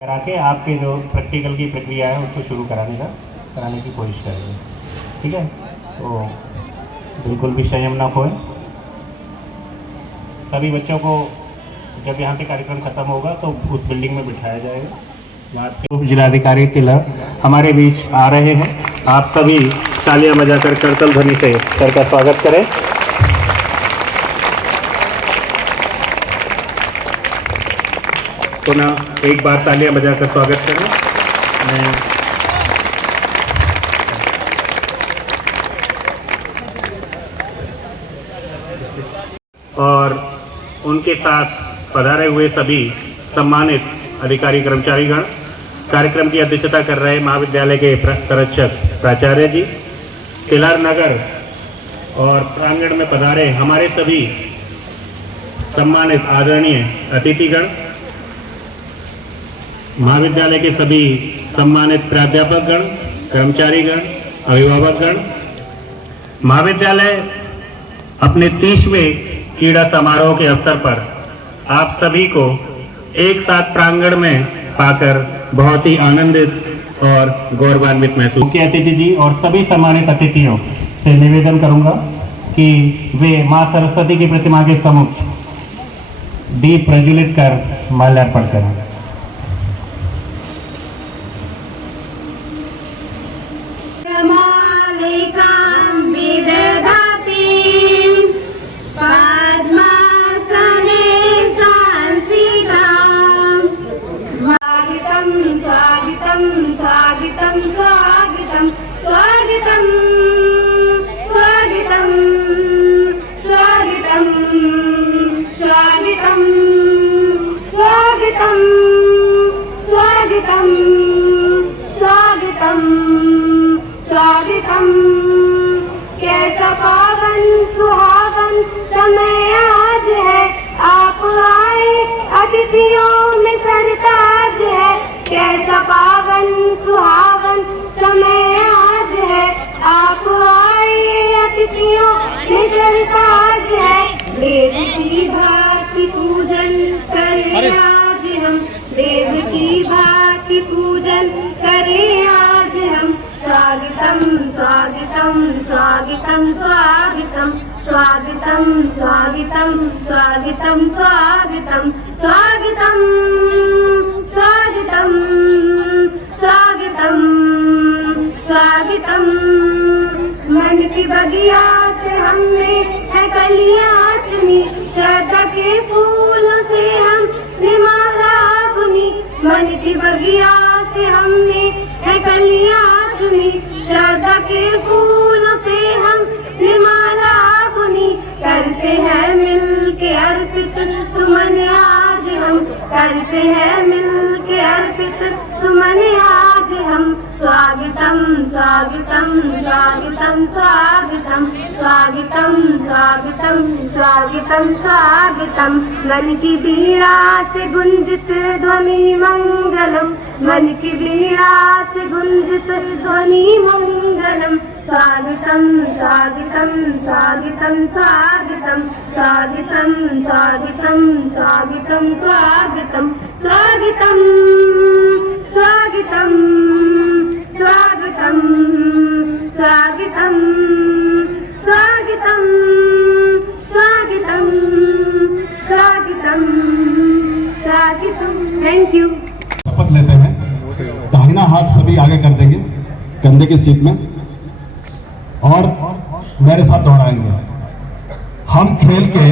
करा के आपके जो प्रैक्टिकल की प्रक्रिया है उसको शुरू कराने की कोशिश करेंगे। ठीक है, तो बिल्कुल भी संयम ना खोएं। सभी बच्चों को जब यहाँ से कार्यक्रम खत्म होगा तो उस बिल्डिंग में बिठाया जाएगा। वहाँ के जिलाधिकारी तिलक हमारे बीच आ रहे हैं। आप सभी तालियां बजाकर करतल ध्वनि से सर का स्वागत करें। पुनः एक बार तालियां बजाकर स्वागत करें। और उनके साथ पधारे हुए सभी सम्मानित अधिकारी कर्मचारीगण, कार्यक्रम की अध्यक्षता कर रहे महाविद्यालय के संरक्षक प्राचार्य जी, तिलार नगर और प्रांगण में पधारे हमारे सभी सम्मानित आदरणीय अतिथिगण, महाविद्यालय के सभी सम्मानित प्राध्यापकगण, कर्मचारीगण, अभिभावकगण, महाविद्यालय अपने 30वें क्रीड़ा समारोह के अवसर पर आप सभी को एक साथ प्रांगण में पाकर बहुत ही आनंदित और गौरवान्वित महसूस। मुख्य अतिथि जी और सभी सम्मानित अतिथियों से निवेदन करूंगा कि वे मां सरस्वती की प्रतिमा के सम्मुख दीप प्रज्वलित कर माल्यार्पण करें। स्वागतं स्वागतं स्वागतं स्वागतं स्वागतं स्वागतं स्वागतं स्वागतं स्वागतं स्वागतं। कैसा पावन सुहावन समय आज है, आप आए अतिथियों में सरताज है। कैसा पावन सुहावन समय आज है, आप आए अतिथियों में सरताज है। देव की भांति पूजन करें आज हम, देव की भांति पूजन करें आज हम। स्वागतम स्वागतम स्वागतम स्वागतम स्वागतम स्वागतम स्वागतम स्वागतम स्वागतम स्वागतम स्वागतम स्वागतम। मन की बगिया से हमने है कलियां चुनी, श्रद्धा के फूलों से हमने माला बुनी। मन की बगिया से हमने है कलियां चुनी, श्रद्धा के फूलों से हमने माला बुनी। करते हैं मिल के अर्पित सुमन आज हम, करते हैं मिल के अर्पित सुमन आज हम। स्वागतम स्वागतम स्वागतम स्वागतम स्वागतम स्वागतम स्वागतम स्वागतम। मन की बीड़ा से गुंजित ध्वनि मंगलम, मन की बीड़ा से गुंजित ध्वनि मंगलम। स्वागतम स्वागतम स्वागतम स्वागतम स्वागतम स्वागतम स्वागतम स्वागतम स्वागतम स्वागतम स्वागतम स्वागतम स्वागतम स्वागतम स्वागतम स्वागतम। Thank you. शपथ लेते हैं, दाहिना हाथ सभी आगे कर देंगे कंधे की सीट में और मेरे साथ दोहराएंगे। हम खेल के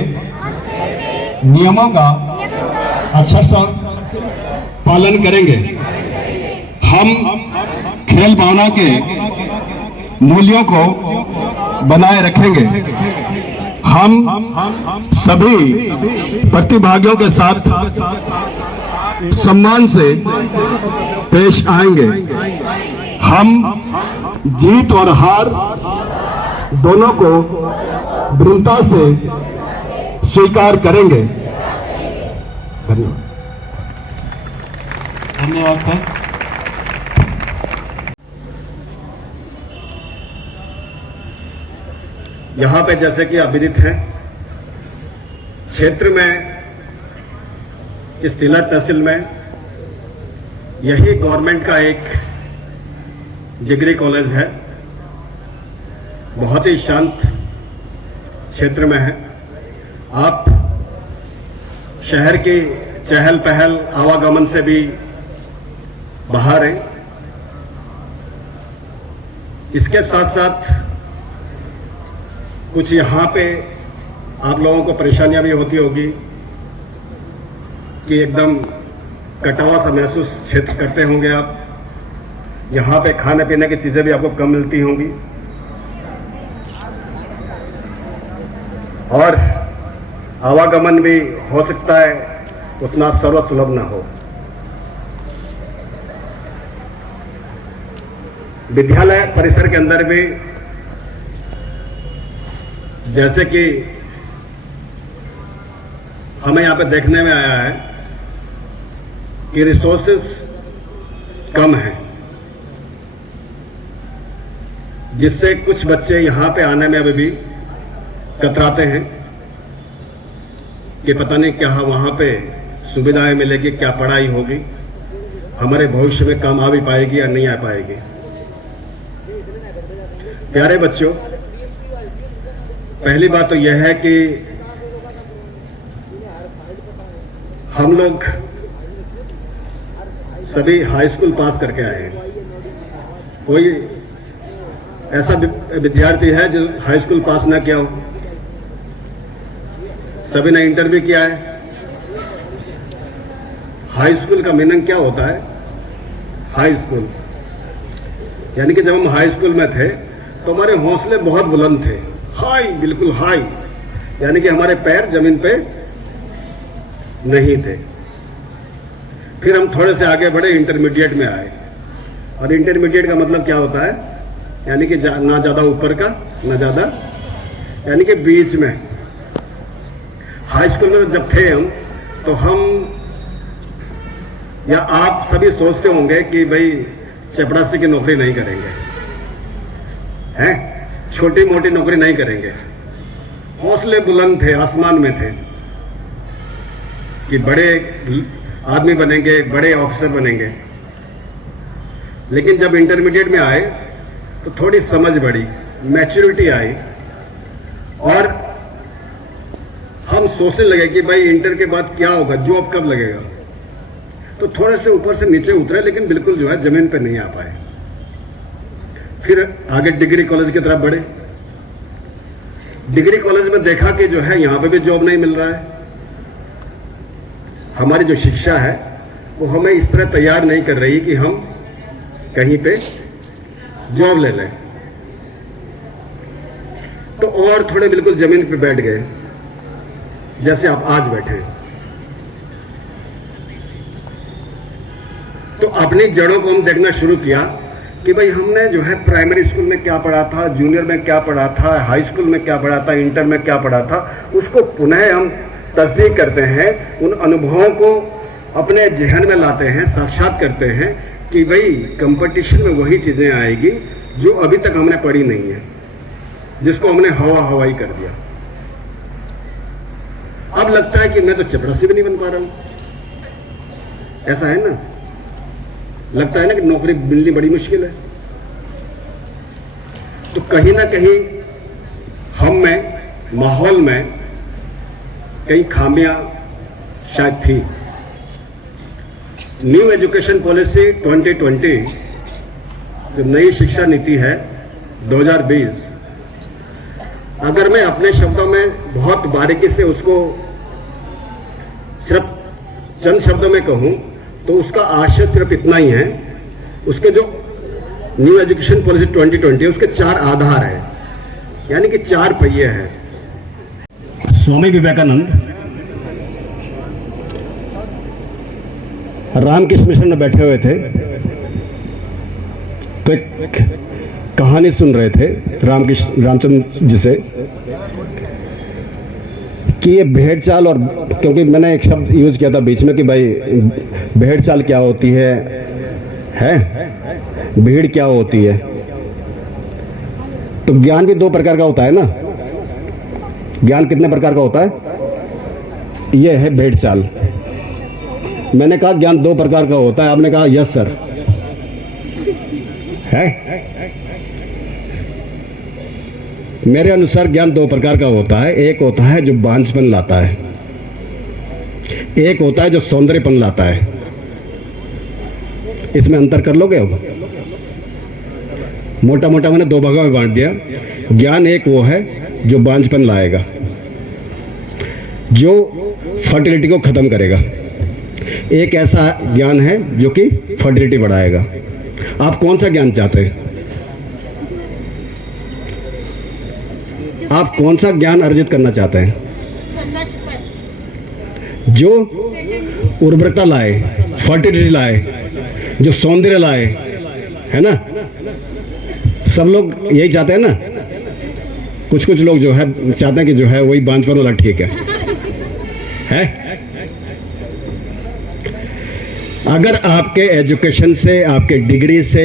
नियमों का अक्षरशः पालन करेंगे। हम खेल भावना के मूल्यों को बनाए रखेंगे। हम सभी प्रतिभागियों के साथ सम्मान से पेश आएंगे। हम जीत और हार दोनों को दृढ़ता से स्वीकार करेंगे। धन्यवाद। धन्यवाद सर। यहाँ पे जैसे कि अभिनीत है, क्षेत्र में इस तिलक तहसील में यही गवर्नमेंट का एक डिग्री कॉलेज है, बहुत ही शांत क्षेत्र में है। आप शहर की चहल पहल आवागमन से भी बाहर हैं। इसके साथ साथ कुछ यहाँ पे आप लोगों को परेशानियां भी होती होगी कि एकदम कटा हुआ सा महसूस क्षेत्र करते होंगे आप। यहाँ पे खाने पीने की चीज़ें भी आपको कम मिलती होंगी और आवागमन भी हो सकता है उतना सर्वसुलभ ना हो। विद्यालय परिसर के अंदर भी जैसे कि हमें यहाँ पे देखने में आया है कि रिसोर्सेस कम हैं, जिससे कुछ बच्चे यहाँ पे आने में अभी भी कतराते हैं कि पता नहीं क्या वहाँ पे सुविधाएं मिलेगी, क्या पढ़ाई होगी, हमारे भविष्य में काम आ भी पाएगी या नहीं आ पाएगी। प्यारे बच्चों, पहली बात तो यह है कि हम लोग सभी हाई स्कूल पास करके आए हैं। कोई ऐसा विद्यार्थी है जो हाई स्कूल पास ना किया हो? सभी ने इंटर भी किया है। हाई स्कूल का मीनिंग क्या होता है? हाई स्कूल यानी कि जब हम हाई स्कूल में थे तो हमारे हौसले बहुत बुलंद थे, हाई, बिल्कुल हाई, यानी कि हमारे पैर जमीन पे नहीं थे। फिर हम थोड़े से आगे बढ़े, इंटरमीडिएट में आए, और इंटरमीडिएट का मतलब क्या होता है? यानी कि ना ज़्यादा ऊपर का ना ज़्यादा, यानी कि बीच में। हाई स्कूल में जब थे हम, तो हम या आप सभी सोचते होंगे कि भाई चपरासी की नौकरी नहीं करेंगे, हैं, छोटी मोटी नौकरी नहीं करेंगे। हौसले बुलंद थे, आसमान में थे कि बड़े आदमी बनेंगे, बड़े ऑफिसर बनेंगे। लेकिन जब इंटरमीडिएट में आए तो थोड़ी समझ बढ़ी, मैच्योरिटी आई, और हम सोचने लगे कि भाई इंटर के बाद क्या होगा, जॉब कब लगेगा। तो थोड़े से ऊपर से नीचे उतरे, लेकिन बिल्कुल जो है जमीन पे नहीं आ पाए। फिर आगे डिग्री कॉलेज की तरफ बढ़े। डिग्री कॉलेज में देखा कि जो है यहाँ पे भी जॉब नहीं मिल रहा है। हमारी जो शिक्षा है वो हमें इस तरह तैयार नहीं कर रही कि हम कहीं पे जॉब ले लें। तो और थोड़े बिल्कुल जमीन पे बैठ गए, जैसे आप आज बैठे। तो अपनी जड़ों को हम देखना शुरू किया कि भाई हमने जो है प्राइमरी स्कूल में क्या पढ़ा था, जूनियर में क्या पढ़ा था, हाई स्कूल में क्या पढ़ा था, इंटर में क्या पढ़ा था, उसको पुनः हम तस्दीक करते हैं, उन अनुभवों को अपने जहन में लाते हैं, साक्षात करते हैं कि भाई कंपटीशन में वही चीज़ें आएगी जो अभी तक हमने पढ़ी नहीं है, जिसको हमने हवाई कर दिया। अब लगता है कि मैं तो चपरासी भी नहीं बन पा रहा हूं। ऐसा है ना, लगता है ना कि नौकरी मिलनी बड़ी मुश्किल है। तो कहीं ना कहीं हम में, माहौल में कई खामियां शायद थी। न्यू एजुकेशन पॉलिसी 2020, जो नई शिक्षा नीति है 2020, अगर मैं अपने शब्दों में बहुत बारीकी से उसको सिर्फ चंद शब्दों में कहूं तो उसका आशय सिर्फ इतना ही है। उसके जो न्यू एजुकेशन पॉलिसी 2020 उसके 4 आधार हैं, यानी कि 4 पहिए हैं। स्वामी विवेकानंद रामकृष्ण मिशन में बैठे हुए थे, तो एक कहानी सुन रहे थे रामचंद्र जी से कि ये भेड़ चाल, और क्योंकि मैंने एक शब्द यूज किया था बीच में कि भाई भेड़ चाल क्या होती है, भीड़ क्या होती है। तो ज्ञान भी 2 प्रकार का होता है ना। ज्ञान कितने प्रकार का होता है? ये है भेड़ चाल। मैंने कहा ज्ञान दो प्रकार का होता है, आपने कहा यस सर। है मेरे अनुसार ज्ञान दो प्रकार का होता है। एक होता है जो बांझपन लाता है, एक होता है जो सौंदर्यपन लाता है। इसमें अंतर कर लोगे? अब मोटा मोटा मैंने दो भागों में बांट दिया। ज्ञान एक वो है जो बांझपन लाएगा, जो फर्टिलिटी को खत्म करेगा। एक ऐसा ज्ञान है जो कि फर्टिलिटी बढ़ाएगा। आप कौन सा ज्ञान चाहते हैं? आप कौन सा ज्ञान अर्जित करना चाहते हैं? जो उर्वरता लाए, फर्टिलिटी लाए, जो सौंदर्य लाए, है ना? सब लोग यही चाहते हैं ना। कुछ कुछ लोग जो है चाहते हैं कि जो है वही बांझपन वाला ठीक है? अगर आपके एजुकेशन से, आपके डिग्री से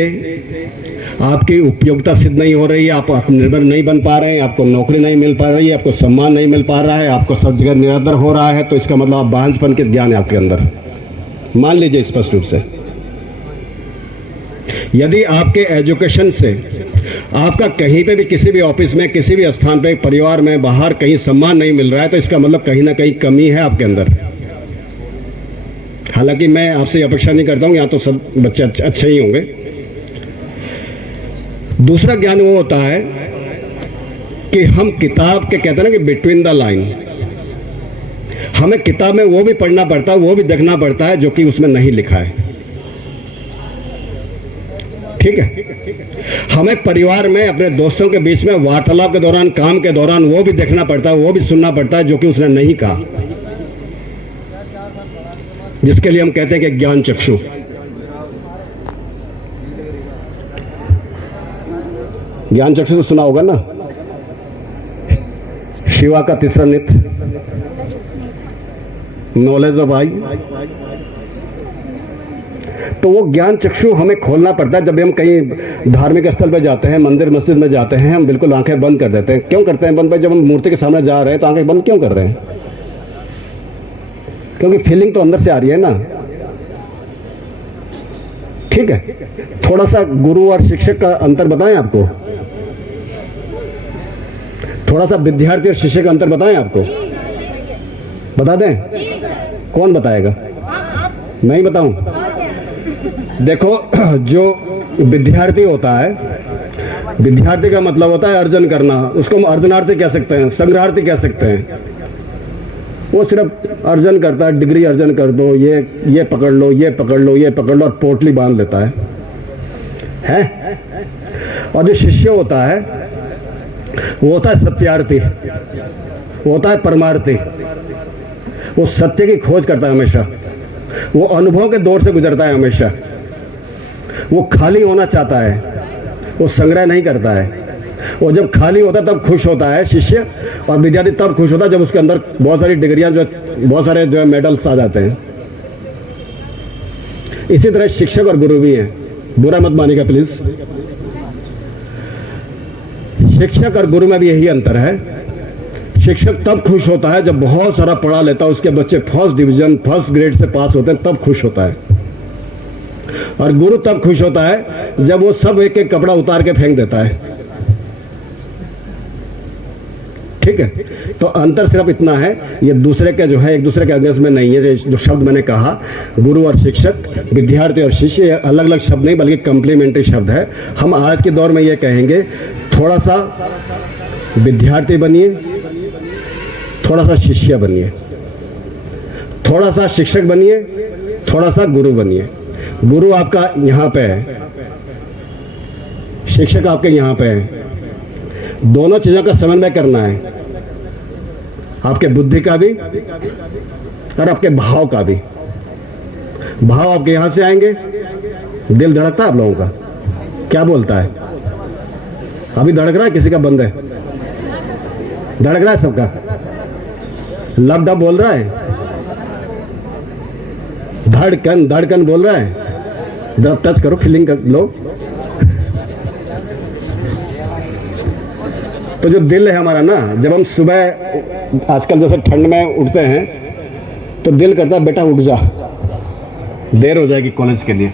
आपकी उपयोगिता सिद्ध नहीं हो रही है, आप आत्मनिर्भर नहीं बन पा रहे हैं, आपको नौकरी नहीं मिल पा रही है, आपको सम्मान नहीं मिल पा रहा है, आपको सब जगह निरादर हो रहा है, तो इसका मतलब आप बांझपन के ज्ञान है आपके अंदर। मान लीजिए स्पष्ट रूप से, यदि आपके एजुकेशन से आपका कहीं पे भी, किसी भी ऑफिस में, किसी भी स्थान पे, परिवार में, बाहर कहीं सम्मान नहीं मिल रहा है, तो इसका मतलब कहीं ना कहीं कमी है आपके अंदर। हालांकि मैं आपसे अपेक्षा नहीं करता हूं, यहां तो सब बच्चे अच्छे ही होंगे। दूसरा ज्ञान वो होता है कि हम किताब के, कहते हैं ना कि बिटवीन द लाइन, हमें किताब में वो भी पढ़ना पड़ता है, वो भी देखना पड़ता है जो कि उसमें नहीं लिखा है। ठीक है? हमें परिवार में, अपने दोस्तों के बीच में वार्तालाप के दौरान, काम के दौरान वो भी देखना पड़ता है, वो भी सुनना पड़ता है जो कि उसने नहीं कहा, जिसके लिए हम कहते हैं कि ज्ञान चक्षु। ज्ञान चक्षु तो सुना होगा ना, शिवा का तीसरा नित्य, नॉलेज ऑफ आई। तो वो ज्ञान चक्षु हमें खोलना पड़ता है। जब हम कहीं धार्मिक स्थल पे जाते हैं, मंदिर मस्जिद में जाते हैं, हम बिल्कुल आंखें बंद कर देते हैं। क्यों करते हैं बंद भाई? जब हम मूर्ति के सामने जा रहे हैं तो आंखें बंद क्यों कर रहे हैं? क्योंकि फीलिंग तो अंदर से आ रही है ना। ठीक है? थोड़ा सा गुरु और शिक्षक का अंतर बताएं आपको, थोड़ा सा विद्यार्थी और शिक्षक का अंतर बताएं आपको, बता दें? कौन बताएगा? मैं ही बताऊं? देखो, जो विद्यार्थी होता है, विद्यार्थी का मतलब होता है अर्जन करना। उसको हम अर्जनार्थी कह सकते हैं, संग्रहार्थी कह सकते हैं। वो सिर्फ अर्जन करता है, डिग्री अर्जन कर दो, ये पकड़ लो, ये पकड़ लो, ये पकड़ लो, और पोटली बांध लेता है? और जो शिष्य होता है वो होता है सत्यार्थी, वो होता है परमार्थी। वो सत्य की खोज करता है हमेशा, वो अनुभव के दौर से गुजरता है हमेशा, वो खाली होना चाहता है, वो संग्रह नहीं करता है। वो जब खाली होता है तब खुश होता है शिष्य, और विद्यार्थी तब खुश होता है जब उसके अंदर बहुत सारी डिग्रियां, जो बहुत सारे जो मेडल्स आ जाते हैं। इसी तरह शिक्षक और गुरु भी हैं, बुरा मत मानिएगा प्लीज। शिक्षक और गुरु में भी यही अंतर है। शिक्षक तब खुश होता है जब बहुत सारा पढ़ा लेता है, उसके बच्चे फर्स्ट डिवीजन, फर्स्ट ग्रेड से पास होते हैं, तब खुश होता है। और गुरु तब खुश होता है जब वो सब एक एक कपड़ा उतार के फेंक देता है। ठीक है? तो अंतर सिर्फ इतना है, ये दूसरे के जो है, एक दूसरे के अगेंस्ट में नहीं है। जो शब्द मैंने कहा, गुरु और शिक्षक, विद्यार्थी और शिष्य, ये अलग अलग शब्द नहीं बल्कि कंप्लीमेंट्री शब्द है। हम आज के दौर में ये कहेंगे, थोड़ा सा विद्यार्थी बनिए, थोड़ा सा शिष्य बनिए, थोड़ा सा शिक्षक बनिए, थोड़ा सा गुरु बनिए। गुरु आपका यहाँ पे है, शिक्षक आपके यहाँ पे है। दोनों चीजों का समन्वय करना है, आपके बुद्धि का भी और आपके भाव का भी। भाव आपके यहां से आएंगे। दिल धड़कता है आप लोगों का? क्या बोलता है? अभी धड़क रहा है? किसी का बंद है? धड़क रहा है सबका? लब डब बोल रहा है? धड़कन धड़कन बोल रहा है? जरा टच करो, फीलिंग कर लो। तो जो दिल है हमारा ना, जब हम सुबह, आजकल जैसे ठंड में उठते हैं तो दिल करता है बेटा उठ जा, देर हो जाएगी कॉलेज के लिए।